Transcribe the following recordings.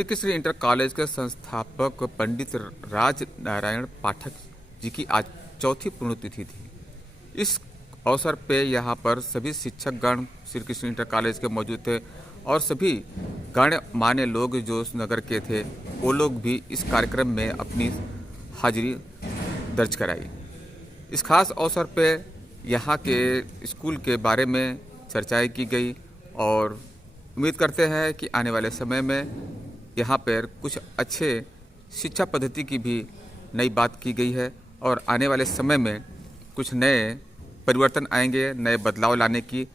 Shri Krishna inter college के संस्थापक पंडित राज नारायण पाठक जी की आज चौथी पुण्यतिथि थी। इस अवसर पे यहाँ पर सभी शिक्षकगण श्री कृष्ण इंटर कॉलेज के मौजूद थे और सभी गणमान्य लोग जो उस नगर के थे वो लोग भी इस कार्यक्रम में अपनी हाजिरी दर्ज कराई। इस खास अवसर पे यहाँ के स्कूल के बारे में चर्चाएं की गई और उम्मीद करते हैं कि आने वाले समय में यहाँ पर कुछ अच्छे शिक्षा पद्धति की भी नई बात की गई है और आने वाले समय में कुछ नए परिवर्तन आएंगे, नए बदलाव लाने की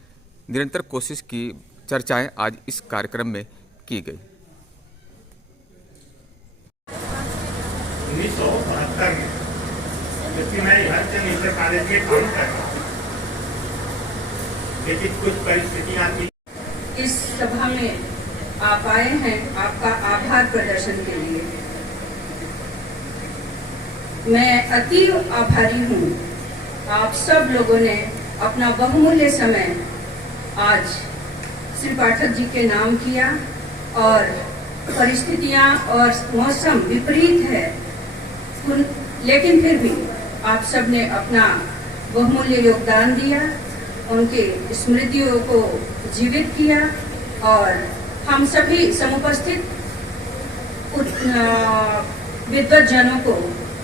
निरंतर कोशिश की चर्चाएं आज इस कार्यक्रम में की गई। 1972 में जबकि मैं हरिचंद इंटर कॉलेज में काम कर रहा हूँ, लेकिन कुछ परिस्थितियाँ थी। इस सभा में आप आए हैं, आपका आभार प्रदर्शन के लिए मैं अति आभारी हूँ। आप सब लोगों ने अपना बहुमूल्य समय आज श्री पाठक जी के नाम किया और परिस्थितियाँ और मौसम विपरीत है, लेकिन फिर भी आप सब ने अपना बहुमूल्य योगदान दिया, उनके स्मृतियों को जीवित किया और हम सभी समुपस्थित विद्वज्जनों को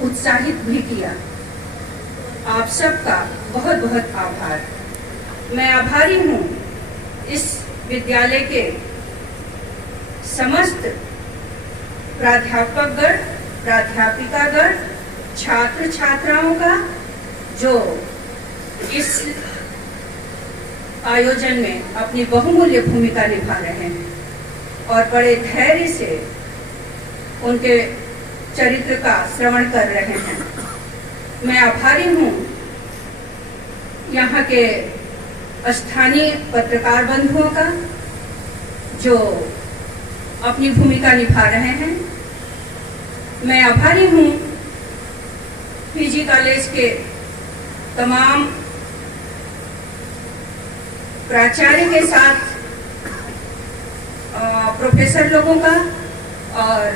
उत्साहित भी किया। आप सबका बहुत बहुत आभार। मैं आभारी हूँ इस विद्यालय के समस्त प्राध्यापकगण, प्राध्यापिकागण, छात्र छात्राओं का जो इस आयोजन में अपनी बहुमूल्य भूमिका निभा रहे हैं और बड़े धैर्य से उनके चरित्र का श्रवण कर रहे हैं। मैं आभारी हूँ यहाँ के स्थानीय पत्रकार बंधुओं का जो अपनी भूमिका निभा रहे हैं। मैं आभारी हूँ पीजी कॉलेज के तमाम प्राचार्य के साथ प्रोफेसर लोगों का और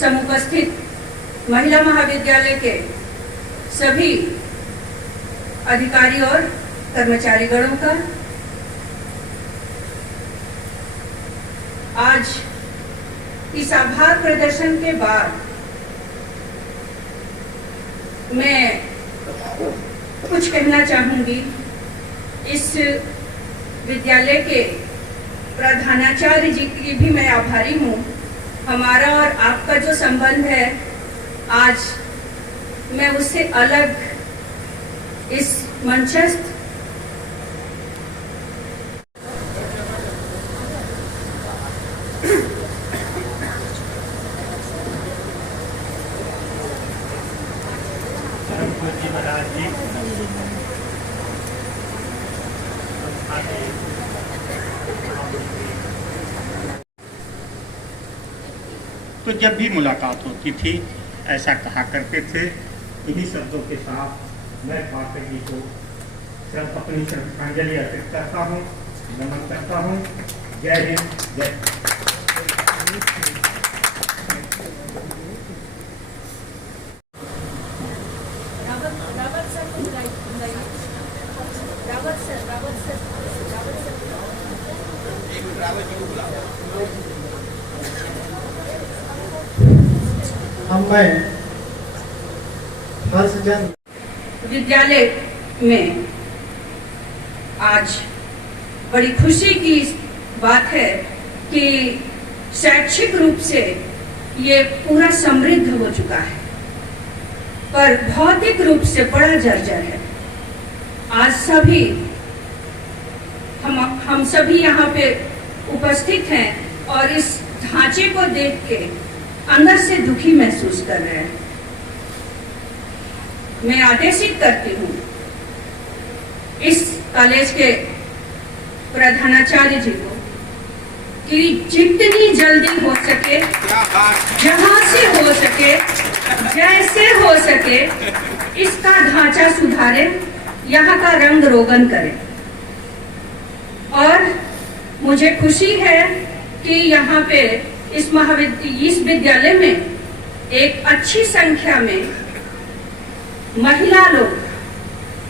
समुपस्थित महिला महाविद्यालय के सभी अधिकारी और कर्मचारीगणों का। आज इस आभार प्रदर्शन के बाद मैं कुछ कहना चाहूंगी। इस विद्यालय के प्रधानाचार्य जी की भी मैं आभारी हूँ। हमारा और आपका जो संबंध है, आज मैं उससे अलग इस मंचस्थ तो जब भी मुलाकात होती थी ऐसा कहा करते थे। इन्हीं शब्दों के साथ मैं पाठक जी को अपनी श्रद्धांजलि अर्पित करता हूँ, नमन करता हूँ। जय हिंद, जय। विद्यालय में आज बड़ी खुशी की बात है कि शैक्षिक रूप से ये पूरा समृद्ध हो चुका है, पर भौतिक रूप से बड़ा जर्जर है। आज सभी हम सभी यहाँ पे उपस्थित हैं और इस ढांचे को देख के अंदर से दुखी महसूस कर रहे हैं। मैं आदेशित करती हूँ इस कॉलेज के प्रधानाचार्य जी को कि जितनी जल्दी हो सके, जहां से हो सके, जैसे हो सके, इसका ढांचा सुधारें, यहाँ का रंग रोगन करें। और मुझे खुशी है कि यहाँ पे इस विद्यालय में एक अच्छी संख्या में महिला लोग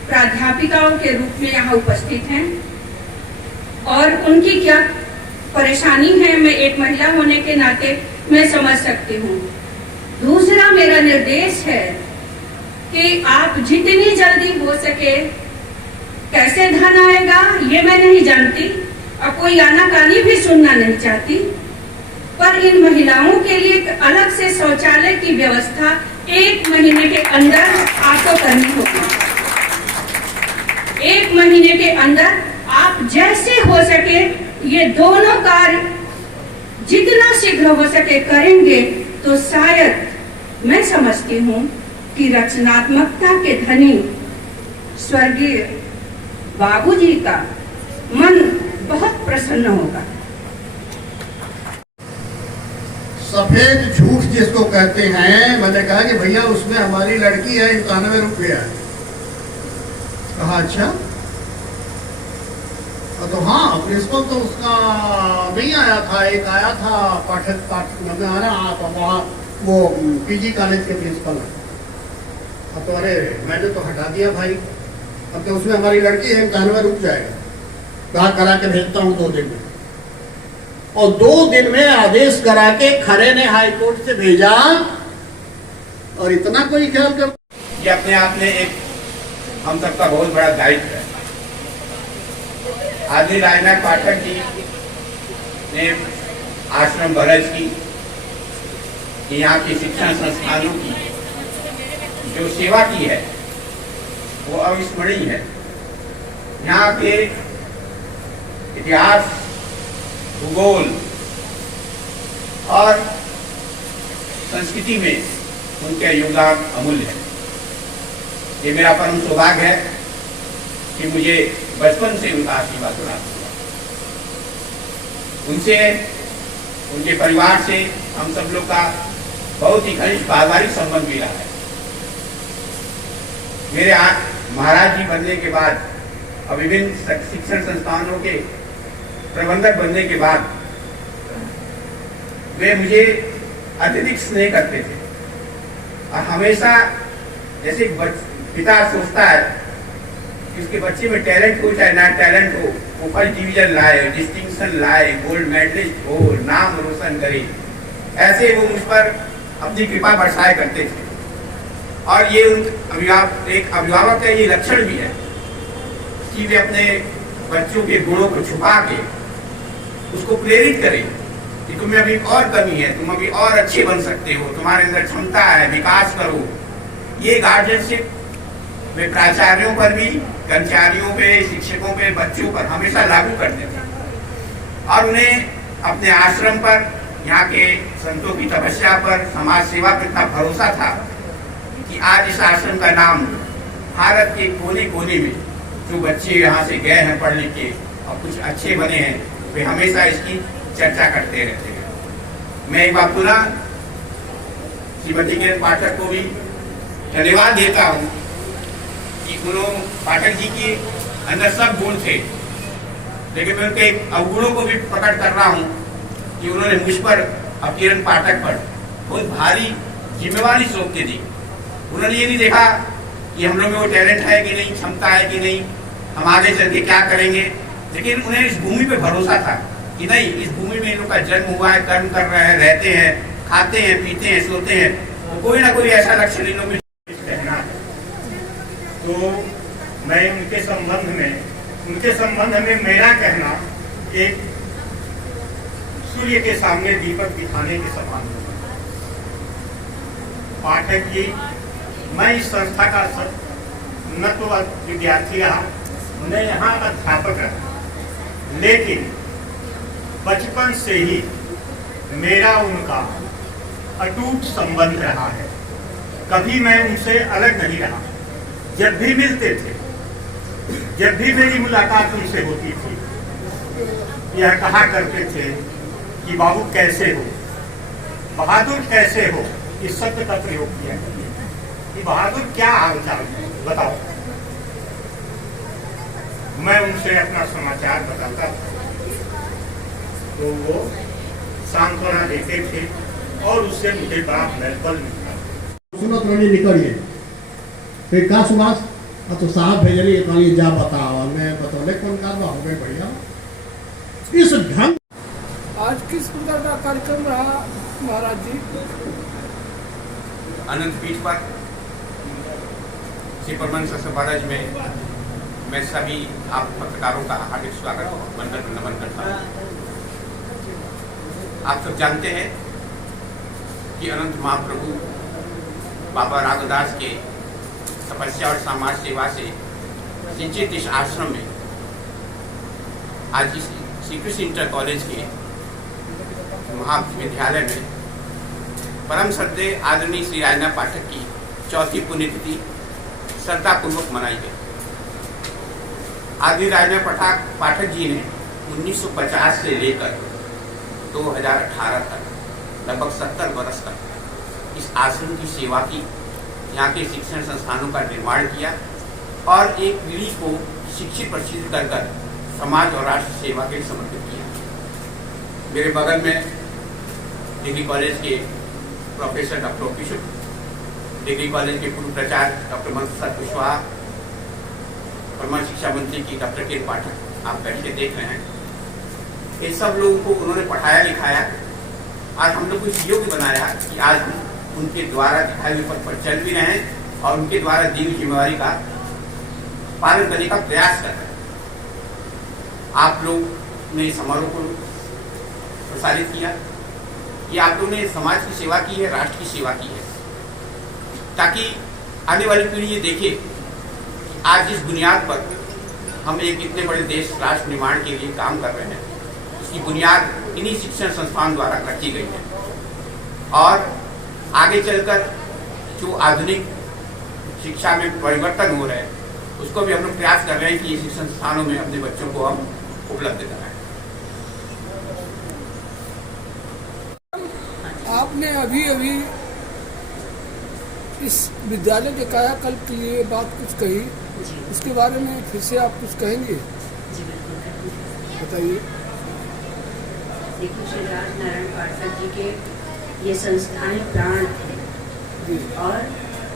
प्राध्यापिकाओं के रूप में यहाँ उपस्थित हैं और उनकी क्या परेशानी है मैं एक महिला होने के नाते मैं समझ सकती हूँ। दूसरा मेरा निर्देश है कि आप जितनी जल्दी हो सके, कैसे धन आएगा ये मैं नहीं जानती और कोई आनाकानी भी सुनना नहीं चाहती, पर इन महिलाओं के लिए अलग से शौचालय की व्यवस्था 1 महीने के अंदर आपको करनी होगी। 1 महीने के अंदर आप जैसे हो सके ये दोनों कार्य जितना शीघ्र हो सके करेंगे तो शायद मैं समझती हूँ कि रचनात्मकता के धनी स्वर्गीय बाबूजी का मन बहुत प्रसन्न होगा। सफेद झूठ जिसको कहते हैं, मैंने कहा कि भैया उसमें हमारी लड़की है 91 रुपया। कहा अच्छा, तो हाँ प्रिंसिपल तो उसका नहीं आया था, एक आया था पाठक वहाँ वो पीजी कॉलेज के प्रिंसिपल है। अब तो अरे मैंने तो हटा दिया भाई, अब तो उसमें हमारी लड़की है 91 रुक जाएगा। कहा करा के भेजता हूँ 2 दिन में, और 2 दिन में आदेश करा के खरे ने हाई कोर्ट से भेजा। और इतना कोई ख्याल कर, ये अपने आप में एक हम सबका बहुत बड़ा दायित्व है। आदि राजनाथ पाठक जी ने आश्रम बरज की, यहाँ की शिक्षण संस्थानों की जो सेवा की है वो अविस्मरणीय है। यहाँ के इतिहास, भूगोल और संस्कृति में उनके योगदान अमूल्य है। ये मेरा परम सौभाग्य है कि मुझे बचपन से उनका आशीर्वाद प्राप्त हुआ। उनसे, उनके परिवार से हम सब लोग का बहुत ही घनिष्ठ पारिवारिक संबंध भी रहा है। मेरे महाराज जी बनने के बाद और विभिन्न शिक्षण संस्थानों के प्रबंधक बनने के बाद वे मुझे अत्यधिक स्नेह करते थे और हमेशा जैसे पिता सोचता है कि उसके बच्चे में टैलेंट हो चाहे ना टैलेंट हो, वो फर्स्ट डिवीजन लाए, डिस्टिंक्शन लाए, गोल्ड मेडलिस्ट हो, नाम रोशन करे, ऐसे वो मुझ पर अपनी कृपा बरसाया करते थे। और ये एक अभिभावक का ये लक्षण भी है कि वे अपने बच्चों के गुणों को छुपा के उसको प्रेरित करें कि तुम्हें अभी और कमी है, तुम अभी और अच्छे बन सकते हो, तुम्हारे अंदर क्षमता है, विकास करो। ये गार्जियनशिप वे प्राचार्यों पर भी, कर्मचारियों पे, शिक्षकों पे, बच्चों पर हमेशा लागू करते थे। और उन्हें अपने आश्रम पर, यहाँ के संतों की तपस्या पर, समाज सेवा पर इतना भरोसा था कि आज इस आश्रम का नाम भारत के कोने कोने में जो बच्चे यहाँ से गए हैं पढ़ लिख के और कुछ अच्छे बने हैं, वे हमेशा इसकी चर्चा करते रहते हैं। मैं एक बार पुनः श्रीमती किरण पाठक को भी धन्यवाद देता हूँ कि उन्होंने, पाठक जी के अंदर सब गुण थे, लेकिन मैं उनके अवगुणों को भी प्रकट कर रहा हूँ कि उन्होंने मुझ पर और किरण पाठक पर बहुत भारी जिम्मेवारी सौंप के दी। उन्होंने ये नहीं देखा कि हम लोग में वो टैलेंट है कि नहीं, क्षमता है कि नहीं, हम आगे चल के क्या करेंगे, लेकिन उन्हें इस भूमि पे भरोसा था कि नहीं, इस भूमि में इन लोग का जन्म हुआ है, कर्म कर रहे हैं, रहते हैं, खाते हैं, पीते हैं, सोते हैं, तो कोई ना कोई ऐसा लक्ष्य इन लोग में रहना है। तो मैं उनके संबंध में मेरा कहना एक सूर्य के सामने दीपक दिखाने के समान है। पाठक जी, मैं इस संस्था का न तो विद्यार्थी रहा, न यहाँ अध्यापक रहा, लेकिन बचपन से ही मेरा उनका अटूट संबंध रहा है। कभी मैं उनसे अलग नहीं रहा। जब भी मिलते थे, जब भी मेरी मुलाकात उनसे होती थी, यह कहा करते थे कि बाबू कैसे हो, बहादुर कैसे हो, इस शब्द का प्रयोग किया कि बहादुर क्या हालचाल है बताओ। मैं उनसे अपना समाचार बताता था तो वो सांत्वना देते थे और उससे मुझे बड़ा बल मिलता था। सुनत रही निकलिए फिर का सुभाष तो साहब भेजली कहलिए जा बताओ मैं बतौले कौन कारवा हो गए बढ़िया इस ढंग। आज किस प्रकार का कार्यक्रम रहा महाराज जी? अनंत पीठ पर श्री परमानंद महाराज में मैं सभी आप पत्रकारों का हार्दिक स्वागत वंदन नमन करता हूँ। आप सब जानते हैं कि अनंत महाप्रभु बाबा राघवदास के तपस्या और समाज सेवा से सिंचित इस आश्रम में आज इस श्री कृष्ण इंटर कॉलेज के महाविद्यालय में परम श्रद्धेय आदरणीय श्री राजेंद्र पाठक की चौथी पुण्यतिथि श्रद्धापूर्वक मनाई गई। आदरणीय राजेंद्र पाठक जी ने 1950 से लेकर 2018 तक लगभग 70 वर्ष तक इस आश्रम की सेवा की, यहाँ के शिक्षण संस्थानों का निर्माण किया और एक पीढ़ी को शिक्षित प्रशिक्षित कर समाज और राष्ट्र सेवा के लिए समर्पित किया। मेरे बगल में डिग्री कॉलेज के प्रोफेसर डॉक्टर किशोर, डिग्री कॉलेज के पूर्व प्राचार्य डॉक्टर मनसुख कुशवाहा, परमाणु शिक्षा मंत्री की डॉक्टर के पाठक आप बैठ के देख रहे हैं। इन सब लोगों को उन्होंने पढ़ाया लिखाया और हम लोग को इस योग्य बनाया कि आज हम उनके द्वारा दिखाए हुए पथ पर चल भी रहे हैं और उनके द्वारा दी हुई जिम्मेवारी का पालन करने का प्रयास कर रहे हैं। आप लोग ने इस समारोह को प्रसारित किया, ये आप लोगों ने समाज की सेवा की है, राष्ट्र की सेवा की है, ताकि आने वाली पीढ़ी ये देखे कि आज जिस बुनियाद पर हम एक इतने बड़े देश राष्ट्र निर्माण के लिए काम कर रहे हैं, इसकी बुनियाद इन्हीं शिक्षण संस्थान द्वारा रखी गई है। और आगे चलकर जो आधुनिक शिक्षा में परिवर्तन हो रहे हैं, उसको भी हम लोग प्रयास कर रहे हैं कि ये शिक्षण संस्थानों में अपने बच्चों को हम उपलब्ध कराएं। आपने अभी अभी इस विद्यालय के कायाकल्प के लिए बात कुछ कही, उसके बारे में फिर से आप कुछ कहेंगे? जी बिल्कुल बताइए। देखिए, श्री राजनारायण पाठक जी के ये संस्थाएं प्राण थे और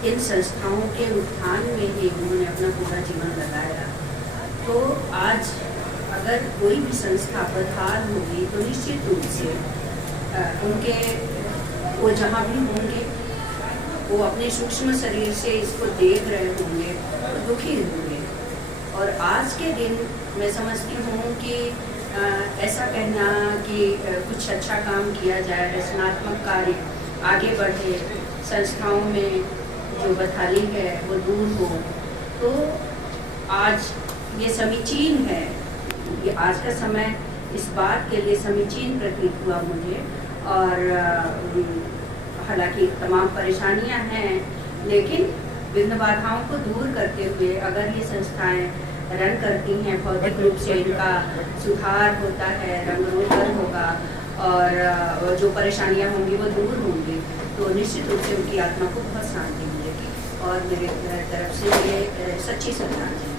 इन संस्थाओं के उत्थान में ही उन्होंने अपना पूरा जीवन लगाया। तो आज अगर कोई भी संस्था बदहाल होगी तो निश्चित रूप से उनके वो जहाँ भी होंगे वो अपने सूक्ष्म शरीर से इसको देख रहे होंगे तो दुखी होंगे। और आज के दिन मैं समझती हूँ कि ऐसा कहना कि कुछ अच्छा काम किया जाए, रचनात्मक कार्य आगे बढ़े, संस्थाओं में जो बदहाली है वो दूर हो, तो आज ये समीचीन है, ये आज का समय इस बात के लिए समीचीन प्रतीत हुआ मुझे। और हालांकि तमाम परेशानियां हैं, लेकिन विघ्न बाधाओं को दूर करते हुए अगर ये संस्थाएं रन करती हैं, भौतिक रूप से इनका सुधार होता है, रंग रोगन होगा और जो परेशानियां होंगी वो दूर होंगी, तो निश्चित रूप से उनकी आत्मा को बहुत शांति मिलेगी। और मेरे तरफ से ये सच्ची श्रद्धांजलि।